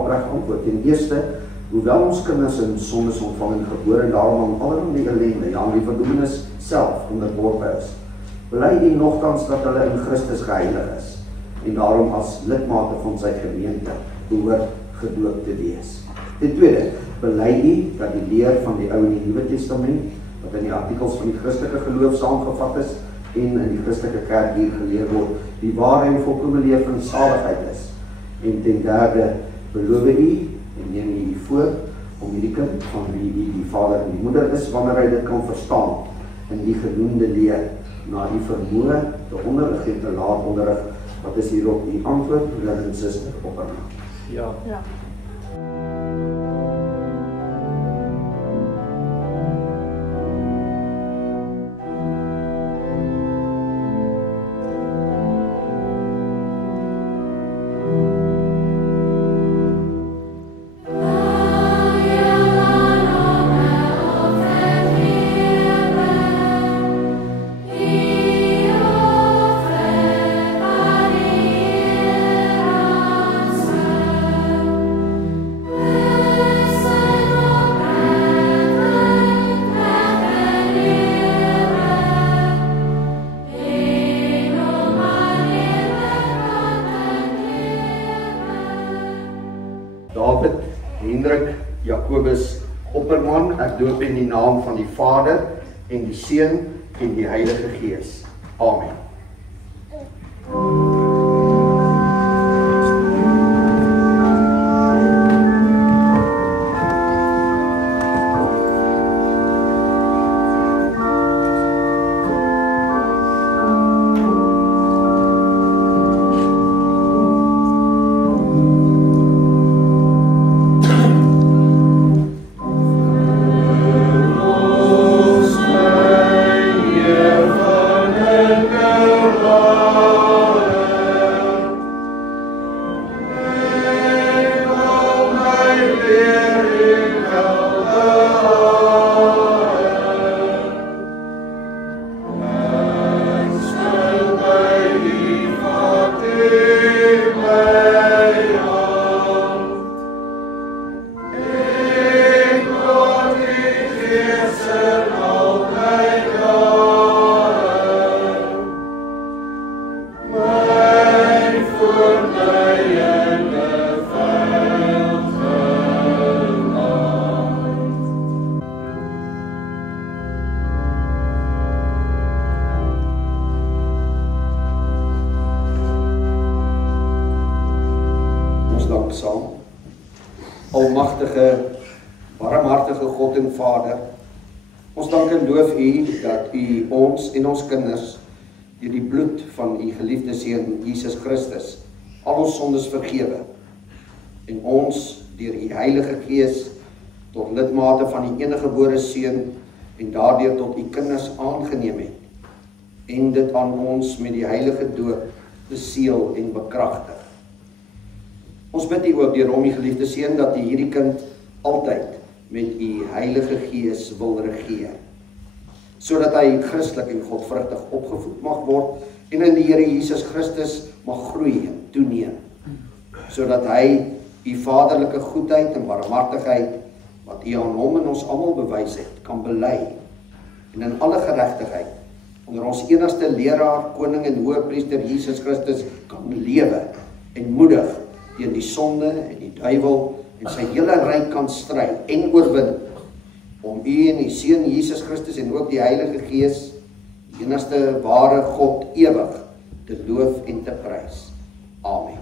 opreg antwoord. Ten eerste, hoewel ons kinders in sondes ontvang en gebore en daarom aan allerlei ellende, aan die verdoemenis self onderworpe is, bely U nogtans dat hulle in Christus geheilig is en daarom as lidmate van sy gemeente behoort gedoop te wees. Ten tweede, bely U dat die leer van die Ou en die Nuwe Testament, wat in die artikels van die Christelike geloof saamgevat is en in die Christelike kerk hier geleer word, die ware en volkome leer van saligheid is. En ten derde, beloof U en neem U voor om hierdie kind van wie U die vader en die moeder is, wanneer hy dit kan verstaan, in die genoemde leer, na die vermoë te onderrig en te laat onderrig. Wat is hierop die antwoord, broeder en suster Opperman? Ja. David Hendrik Jacobus Opperman, ek doop in die naam van die Vader en die Seun en die Heilige Gees. Amen. Saam. Almagtige, barmhartige God en Vader, ons dank en loof U dat U ons en ons kinders deur die bloed van U geliefde Seun Jesus Christus al ons sondes vergewe en ons deur U Heilige Gees tot lidmate van die eniggebore Seun en daardeur tot U kinders aangeneem het en dit aan ons met die heilige doop beseël en bekragtig. Ons bid U ook deur hom, U geliefde Seun, dat U hierdie kind altyd met U Heilige Gees wil regeer, sodat hy Christelik en godvrugtig opgevoed mag word en in die Here Jesus Christus mag groei en toeneem, sodat hy U vaderlike goedheid en barmhartigheid wat U aan hom en ons almal bewys het, kan bely en in alle geregtigheid onder ons enigste leraar, koning en hoëpriester Jesus Christus kan lewe en moedig teen die sonde en die duiwel en sy hele ryk kan stry en oorwin, om U en die Seun Jesus Christus en ook die Heilige Gees, die enigste ware God ewig, te loof en te prys. Amen.